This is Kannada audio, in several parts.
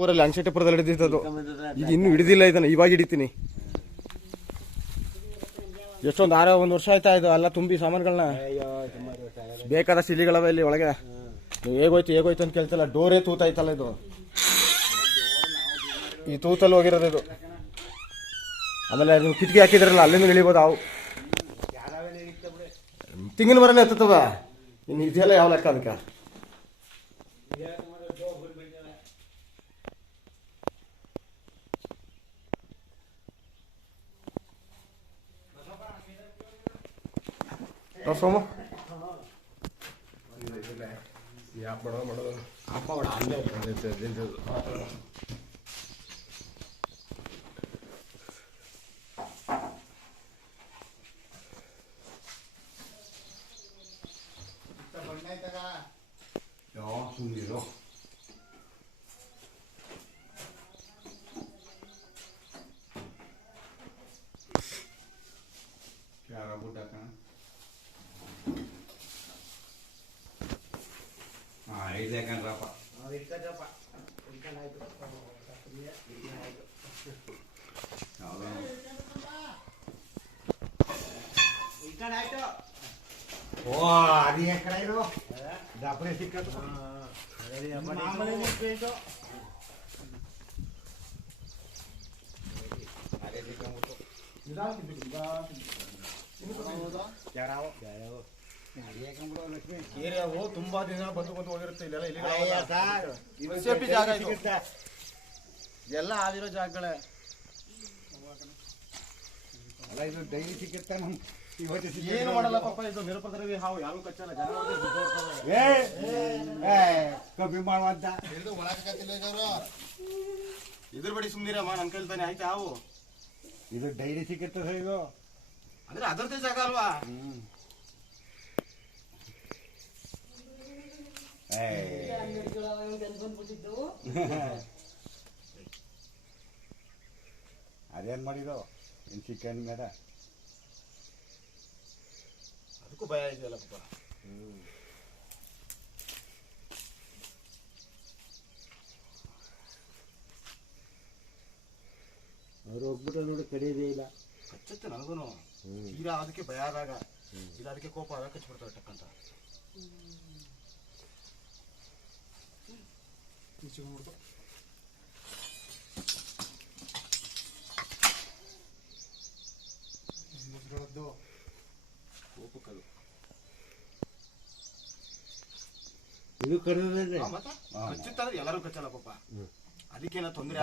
ಊರಲ್ಲಿ ಅಂಶೆಟ್ಟಪುರದಲ್ಲಿ ಹಿಡಿದಿದ್ದದು. ಈಗ ಇನ್ನೂ ಹಿಡಿದಿಲ್ಲ ಇದನ್ನು, ಇವಾಗ ಹಿಡಿತೀನಿ. ಎಷ್ಟೊಂದು 1 ವರ್ಷ ಆಯ್ತಾ ಇದು ಎಲ್ಲ ತುಂಬಿ ಸಾಮಾನುಗಳನ್ನ. ಬೇಕಾದಷ್ಟು ಇಲಿಗಳವೆ ಇಲ್ಲಿ ಒಳಗೆ. ನೀವು ಹೇಗೋಯ್ತು ಅಂತ ಕೇಳ್ತಲ್ಲ, ಡೋರೇ ತೂತಾಯ್ತಲ್ಲ ಇದು. ಈ ತೂತಲ್ಲಿ ಹೋಗಿರೋದು ಇದು. ಆಮೇಲೆ ನೀವು ಕಿಟಕಿ ಹಾಕಿದ್ರಲ್ಲ, ಅಲ್ಲಿಂದ ಇಳಿಬೋದು. ಅವು ತೆಂಗಿನ ಮರನೇ ಹತ್ತವ. ಇನ್ನು ಇದೆಲ್ಲ ಯಾವ ಲೆಕ್ಕ ಅದಕ್ಕೆ? ಸೋಮ అది ఎక్కడ డబ్బులు సిక్కదు. ಏರಿಯಾವು ತುಂಬಾ ದಿನ ಬಂದು ಹೋಗಿರುತ್ತೆ. ಇಲ್ಲೆಲ್ಲ ಎಲ್ಲ ಆಗಿರೋ ಜಾಗಗಳೇ. ಇದು ಡೈಲಿ ಸಿಗುತ್ತೆ. ಏನು ಮಾಡಲ್ಲ ಪಾಪ, ಇದು ನಿರುಪದ್ರವಿ ಹಾವು, ಯಾವ ಕಚ್ಚಲ್ಲ. ಕಮ್ಮಿ ಮಾಡುವಂತ ಇದ್ರ ಬಡಿ ಸುಮ್ನಿರಮ್ಮ, ನನ್ ಕೇಳ್ತಾನೆ ಆಯ್ತಾ. ಹಾವು ಇದು ಡೈಲಿ ಸಿಗುತ್ತೆ ಸರ್. ಇದು ಅಂದ್ರೆ ಅದರದ್ದೇ ಜಾಗ ಅಲ್ವಾ? ಅದೇನ್ ಮಾಡಿದು ಇನ್ ಚಿಕನ್ ಮೇಲೆ ಅದಕ್ಕೂ ಭಯ ಇದೆಯಲ್ಲ ಪಾಪ. ಅವ್ರು ಹೋಗ್ಬಿಟ್ಟು ನೋಡಿ ಕಡಿಯೋದೇ ಇಲ್ಲ. ಕಚ್ಚುತ್ತೆ ನನಗೂ. ಈಗ ಅದಕ್ಕೆ ಭಯ ಆದಾಗ, ಇಲ್ಲ ಅದಕ್ಕೆ ಕೋಪ ಆದಾಗ ಕಚ್ಬಿಡ್ತಾರೆ ಟಕ್ಕಂತ. ಕೋಪಕ್ಕದು ಇದು ಕಡಿದ್ರೆ ಕಚ್ಚುತ್ತಂದ್ರೆ ಎಲ್ಲರೂ ಕಚ್ಚಲ್ಲ ಪಾಪ. ಅದಕ್ಕೇನ ತೊಂದರೆ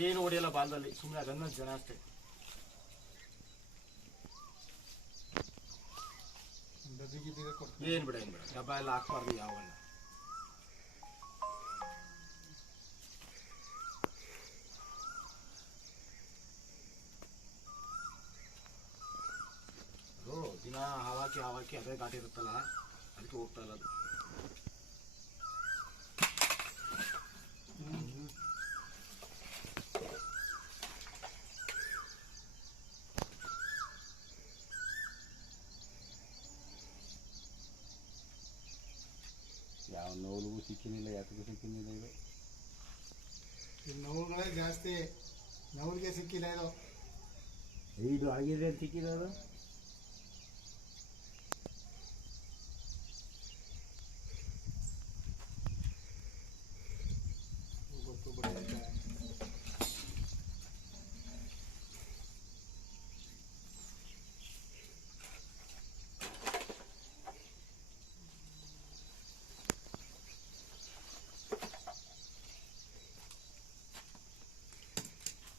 ಏನು ಹೊಡಿಯಲ್ಲ ಬಾಲದಲ್ಲಿ, ಸುಮ್ಮನೆ ಅದನ್ನ ಜನ ಅಷ್ಟೇ. ಏನ್ ಬಿಡ ಡಬ್ಬ ಎಲ್ಲ ಹಾಕ್ಬಾರ್ದು ಯಾವನ್ನ. ದಿನ ಹಾವಾಕಿ ಅದೇ ಘಾಟಿ ಇರುತ್ತಲ್ಲ, ಅದಕ್ಕೆ ಹೋಗ್ತಾ ಇಲ್ಲ ಅದು. ಯಾವ ನೋವುಗೂ ಸಿಕ್ಕಿನಿಲ್ಲ, ಯಾತಕ್ಕೂ ಸಿಕ್ಕಿನಿಲ್ಲ. ಇದು ನೋವುಗಳೇ ಜಾಸ್ತಿ, ನೋವಿಗೆ ಸಿಕ್ಕಿಲ್ಲ. ಇದು ಆಗಿದೆ ಅಂತ ಸಿಕ್ಕಿಲ್ಲ. ಅದು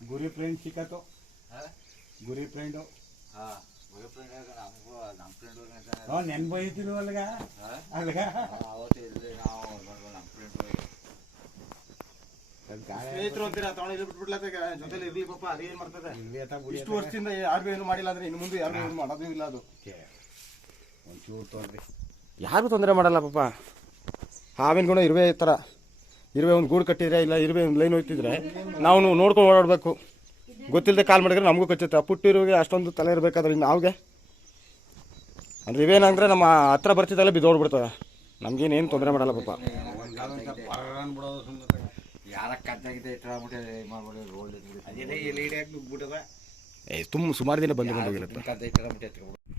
ಗುರಿ ಫ್ರೆಂಡ್ ಸಿಕ್ಕತ್ತು. ಗುರಿ ಫ್ರೆಂಡು ನೆನ್ಬೋಯ್ತಿಲ್ವ ಅಲ್ಗ ಅಲ್ಗ ಸ್ನೇಹಿತರು ಅಂತೀರಾ, ತಗೊಂಡು ಬಿಟ್ಬಿಡ್ಲ ಜೊತೆಲಿ ಇರ್ಲಿ ಪಾಪ. ಅದೇನ್ ಮಾಡ್ತದೆ, ಇಷ್ಟು ವರ್ಷದಿಂದ ಯಾರಿಗೂ ಏನು ಮಾಡಿಲ್ಲ ಅಂದ್ರೆ ಇನ್ನು ಮುಂದೆ ಯಾರಿಗೂ ಏನು ಮಾಡೋದು ಇಲ್ಲ. ಅದು ಒಂಚೂರು ತೊಂದ್ರೆ, ಯಾರಿಗೂ ತೊಂದರೆ ಮಾಡಲ್ಲ ಪಾಪ. ಹಾವಿನ ಗುಣ ಇರುವೆ ಥರ. ಇರುವೆ ಒಂದು ಗೂಡು ಕಟ್ಟಿದ್ರೆ, ಇಲ್ಲ ಇರುವೆ ಒಂದು ಲೈನ್ ಹೋಗ್ತಿದ್ರೆ ನಾವು ನೋಡ್ಕೊಂಡು ಓಡಾಡಬೇಕು. ಗೊತ್ತಿಲ್ಲದೆ ಕಾಲ್ ಮಾಡಿದ್ರೆ ನಮಗೂ ಕಚ್ಚುತ್ತೆ. ಪುಟ್ಟಿರುವಿಗೆ ಅಷ್ಟೊಂದು ತಲೆ ಇರಬೇಕಾದ್ರೆ ಇನ್ನು ನಾವ್ಗೆ ಅಂದ್ರೆ ಇವೇನಂದ್ರೆ ನಮ್ಮ ಹತ್ರ ಬರ್ತಿದ್ದಲ್ಲ ಬಿದ್ದೋಡ್ಬಿಡ್ತವೆ. ನಮ್ಗೇನೇನು ತೊಂದರೆ ಮಾಡಲ್ಲ ಪಾಪ. ಯಾರ ಕದ್ದಾಗಿದೆ ಇಟ್ಬಿಟ್ಟೆ ಮಾಡ್ಬಿಟ್ಟು ರೋಡ್ ಅದೇನೇ ಲೀಡ್ ಹಾಕಿ ಬಿಟ್ಟದ ಏ ತುಂಬ ಸುಮಾರು ದಿನ ಬಂದು ಬಂದೋಗಿರುತ್ತೆ ಕದ್ದ ಇಟ್ಬಿಟ್ಟು ಎತ್ಕೊಬಿಟ್ಟು